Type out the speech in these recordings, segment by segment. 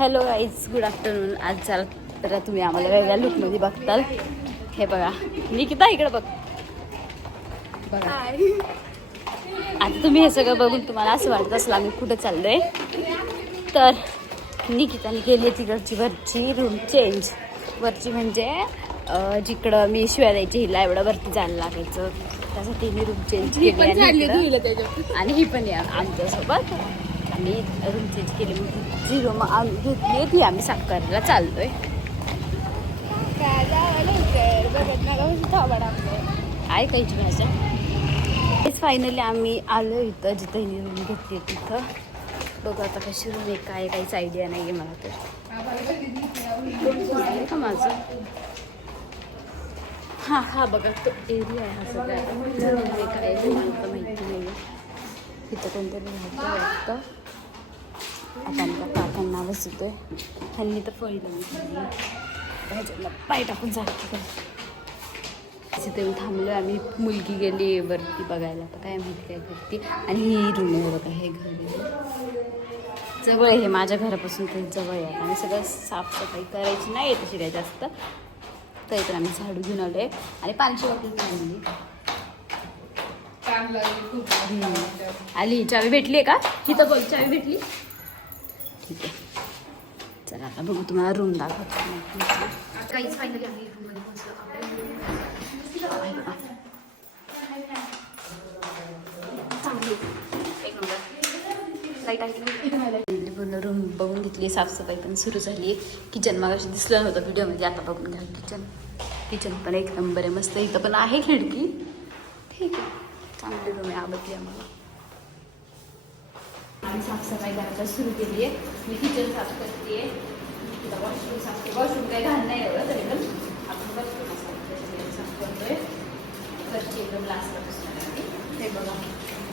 Hello guys, good afternoon. आज चला तर तुम्ही आम्हाला वेगळ्या लुकमध्ये बघताल. हे बघा निकिता इकडे बघ. बघा आता तुम्ही हे सगळं बघून तुम्हाला असं वाटत असेल आम्ही कुठं चाललोय. तर निकिताने केली आहे तिकडची वरची रूम चेंज. वरची म्हणजे जिकडं मी शिवाय द्यायची हिला एवढं वरती जायला लागायचं, त्यासाठी मी रूम चेंज केली. आणि ही पण या आमच्यासोबत आम्ही रूम चेंज केली. जी रूम आम्ही घेतली ती आम्ही साफ करायला चाललोय. आहे काहीची भाषा. फायनली आम्ही आलो इथं जिथं हिने रूम घेतली तिथं. बघू आता कशी रूम आहे काय काहीच आयडिया नाही आहे मला. तर का माझं हा बघा तो एरिया आहे. हा सगळा काय मला माहिती नाही आहे. इथं कोणतरी राहायचं वाटतं. आता आमच्या काकांना बसतोय. हल्ली तर फळी ह्याच्यातला पाय टाकून जातो. तिथे येऊन थांबलो आम्ही. मुलगी गेली वरती बघायला, तर काय माहिती काय करते. आणि ही रूम आहे बघा. हे घर जवळ आहे, हे माझ्या घरापासून ते जवळ आहे. आणि सगळं साफसफाई करायची नाही आहे तशी काय जास्त. तर इथं आम्ही झाडू घेऊन आलो आहे आणि पाण्याची बॉटल आणली. आली चावी भेटली आहे का? हिथं बोल चावी भेटली. ठीक आहे, चला आता बघू तुम्हाला रूम दाखवतो. काहीच फायनली आम्ही रूममध्ये पोहोचलो. चांगली एक नंबर लाईट आहे. पूर्ण रूम बघून घेतली. साफसफाई पण सुरू झाली. किचन मागाशी दिसलं नव्हतं व्हिडिओमध्ये, आता बघून घ्या. किचन पण एक नंबर आहे, मस्त. इथं पण आहे खिडकी. ठीक आहे, चांगली रूम आहे, आवडली आम्हाला. आणि साफसफाई करायला सुरू केली आहे. मी किचन साफ करते आहे. वॉशरूम साफ करते. वॉशरूम काही घाण नाही एवढं, तरी पण आपण वॉशरूम साफ करतोय. वरची एकदम लास्टला पुसणार आहे. हे बघा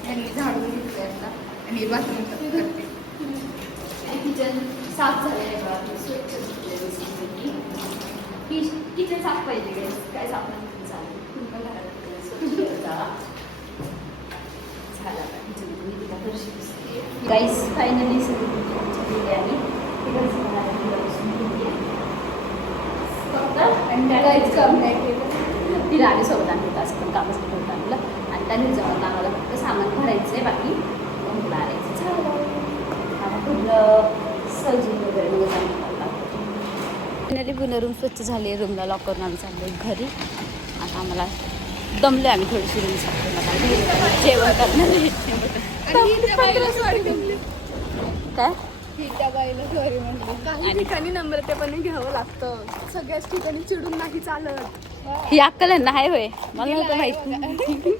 यांनी झाडून घेतलं आता आणि बाथरूम साफ करते. आणि किचन साफ झालं आहे बघा, स्वच्छ किचन साफ पाहिजे. काय साफ नाही चालेल. तुमच्या घरात झाला किचन मी तिला फरशी पुसते. गाईस फायनली सगळी आणि आणि त्या काहीच काम नाही केलं. तिला आम्ही सोबत आणलं, असं पण कामच नाही होतं आणलं. आणि त्याने जाऊन आम्हाला फक्त सामान भरायचं आहे, बाकी मग आणायचं झालं. आता पूर्ण सजून वगैरे मग फायनली पूर्ण रूम स्वच्छ झाली. रूमला लॉक करून आम्ही चाललो घरी. आता आम्हाला दमले आम्ही थोडीशी रूम साफ करून जेवण करणार. काय काही ठिकाणी नम्रतेपणे घ्यावं लागतं, सगळ्याच ठिकाणी चिडून नाही चालत. ही अक्कल आहे ना. हाय होय, मला नव्हतं माहिती.